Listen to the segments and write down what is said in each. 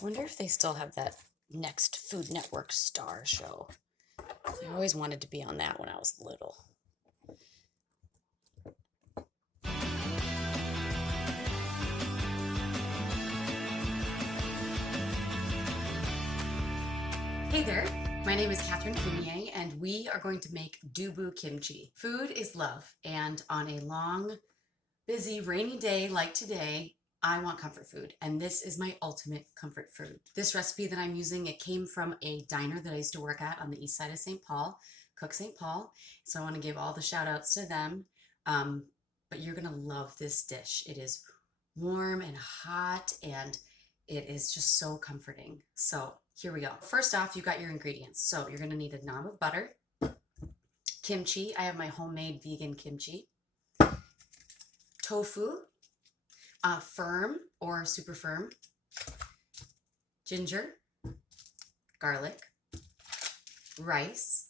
I wonder if they still have that Next Food Network Star show. I always wanted to be on that when I was little. Hey there, my name is Kathryn Fumie, and we are going to make Dubu Kimchi. Food is love, and on a long, busy, rainy day like today, I want comfort food, and this is my ultimate comfort food. This recipe that I'm using, it came from a diner that I used to work at on the east side of St. Paul, Cook St. Paul, so I want to give all the shout outs to them, but you're gonna love this dish. It is warm and hot, and it is just so comforting. So here we go. First off, you got your ingredients. So you're gonna need a knob of butter, kimchi. I have my homemade vegan kimchi, tofu, firm or super firm, ginger, garlic, rice,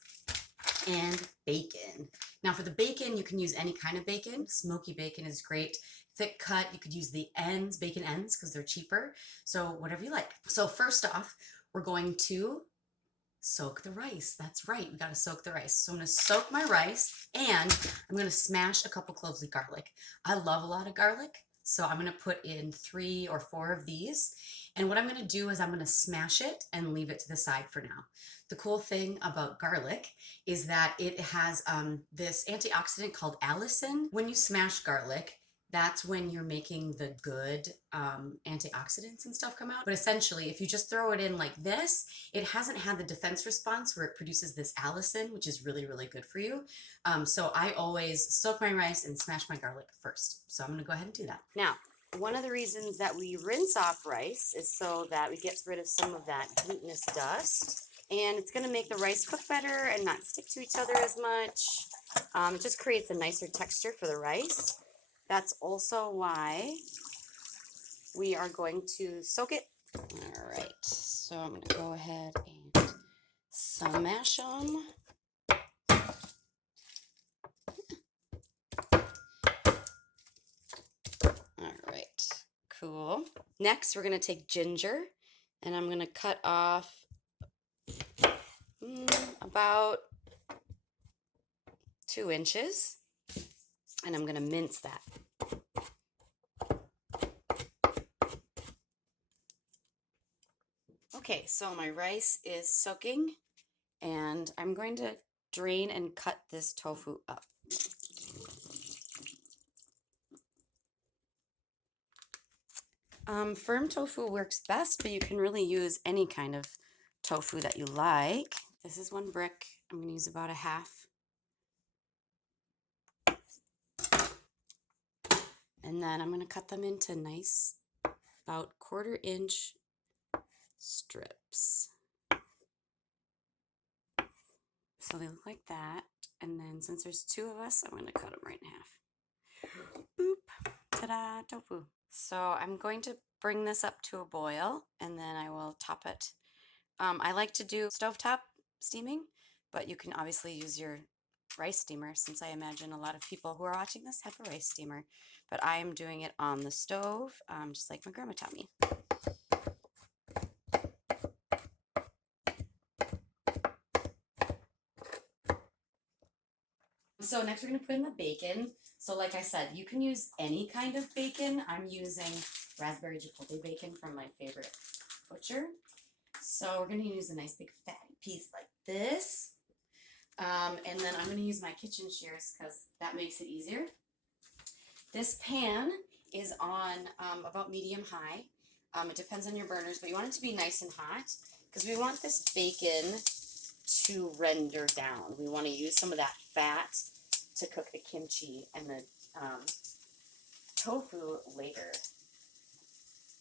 and bacon. Now for the bacon, you can use any kind of bacon. Smoky bacon is great. Thick cut, you could use the ends, bacon ends, because they're cheaper. So whatever you like. So first off, we're going to soak the rice. That's right, we gotta soak the rice. So I'm gonna soak my rice, and I'm gonna smash a couple cloves of garlic. I love a lot of garlic, so I'm gonna put in 3 or 4 of these. And what I'm gonna do is I'm gonna smash it and leave it to the side for now. The cool thing about garlic is that it has this antioxidant called allicin. When you smash garlic, that's when you're making the good antioxidants and stuff come out. But essentially, if you just throw it in like this, it hasn't had the defense response where it produces this allicin, which is really, really good for you. So I always soak my rice and smash my garlic first. So I'm gonna go ahead and do that. Now, one of the reasons that we rinse off rice is so that we get rid of some of that glutinous dust. And it's gonna make the rice cook better and not stick to each other as much. It just creates a nicer texture for the rice. That's also why we are going to soak it. All right, so I'm gonna go ahead and smash them. All right, cool. Next, we're gonna take ginger, and I'm gonna cut off about 2 inches, and I'm gonna mince that. Okay, so my rice is soaking, and I'm going to drain and cut this tofu up. Firm tofu works best, but you can really use any kind of tofu that you like. This is 1 brick. I'm going to use about a half. And then I'm going to cut them into nice, about 1/4 inch strips. So they look like that. And then since there's 2 of us, I'm going to cut them right in half. Boop. Ta-da, tofu. So I'm going to bring this up to a boil, and then I will top it. I like to do stovetop steaming, but you can obviously use your rice steamer, since I imagine a lot of people who are watching this have a rice steamer. But I am doing it on the stove, just like my grandma taught me. So next we're going to put in the bacon. So like I said, you can use any kind of bacon. I'm using raspberry chipotle bacon from my favorite butcher. So we're going to use a nice big fatty piece like this. And then I'm going to use my kitchen shears because that makes it easier. This pan is on about medium high. It depends on your burners, but you want it to be nice and hot because we want this bacon to render down. We want to use some of that fat to cook the kimchi and the tofu later.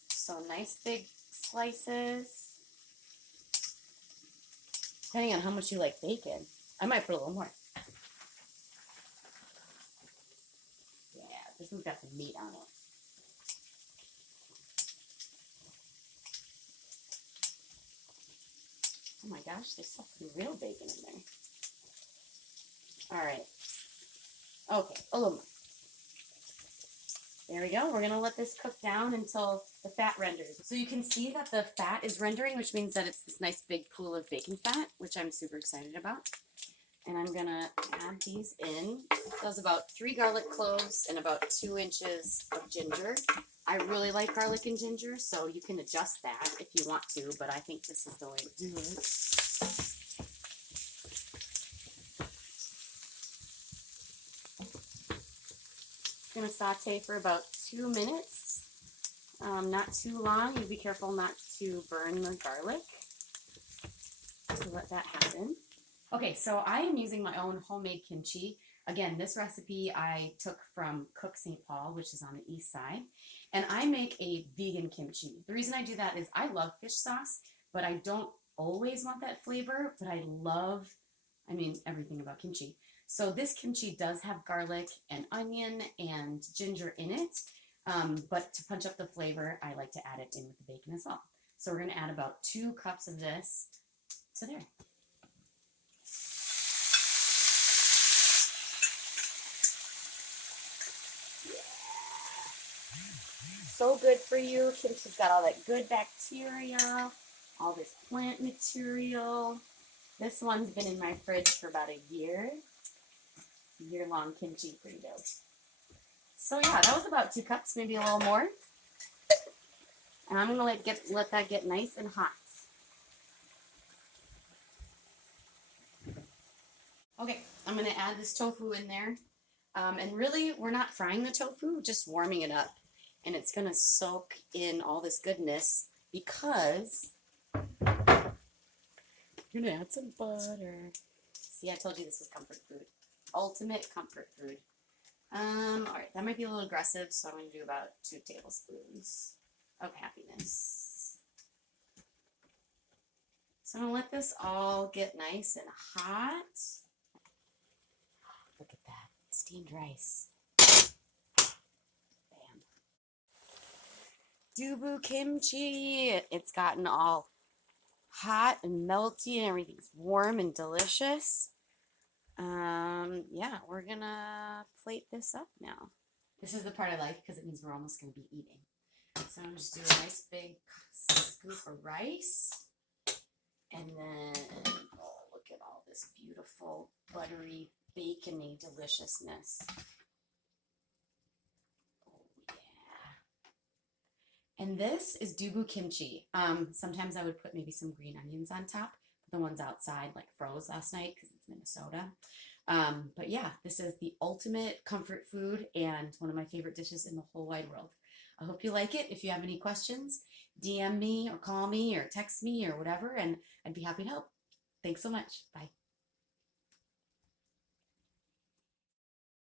So nice big slices. Depending on how much you like bacon, I might put a little more. Yeah, this one's got some meat on it. Oh my gosh, there's some real bacon in there. All right. Okay, a little more. There we go. We're going to let this cook down until the fat renders. So you can see that the fat is rendering, which means that it's this nice big pool of bacon fat, which I'm super excited about. And I'm going to add these in. That was about 3 garlic cloves and about 2 inches of ginger. I really like garlic and ginger, so you can adjust that if you want to, but I think this is the way to do it. I'm going to saute for about 2 minutes. Not too long. You be careful not to burn the garlic. So let that happen. Okay, so I am using my own homemade kimchi. Again, this recipe I took from Cook St. Paul, which is on the east side. And I make a vegan kimchi. The reason I do that is I love fish sauce, but I don't always want that flavor, but I love, everything about kimchi. So this kimchi does have garlic and onion and ginger in it, but to punch up the flavor, I like to add it in with the bacon as well. So we're going to add about 2 cups of this to there. So good for you. Kimchi's got all that good bacteria, all this plant material. This one's been in my fridge for about a year-long kimchi burrito. So yeah, that was about 2 cups, maybe a little more. And I'm gonna let that get nice and hot. Okay, I'm gonna add this tofu in there. And really, we're not frying the tofu, just warming it up. And it's going to soak in all this goodness because you're going to add some butter. See, I told you this was comfort food. Ultimate comfort food. All right, that might be a little aggressive, so I'm going to do about 2 tablespoons of happiness. So I'm going to let this all get nice and hot. Look at that, steamed rice. Dubu Kimchi. It's gotten all hot and melty and everything's warm and delicious. Yeah, we're gonna plate this up now. This is the part I like because it means we're almost gonna be eating. So I'm just doing a nice big scoop of rice. And then, oh, look at all this beautiful buttery, bacony deliciousness. And this is Dubu Kimchi. Sometimes I would put maybe some green onions on top. The ones outside like froze last night because it's Minnesota. But yeah, this is the ultimate comfort food and one of my favorite dishes in the whole wide world. I hope you like it. If you have any questions, DM me or call me or text me or whatever, and I'd be happy to help. Thanks so much. Bye.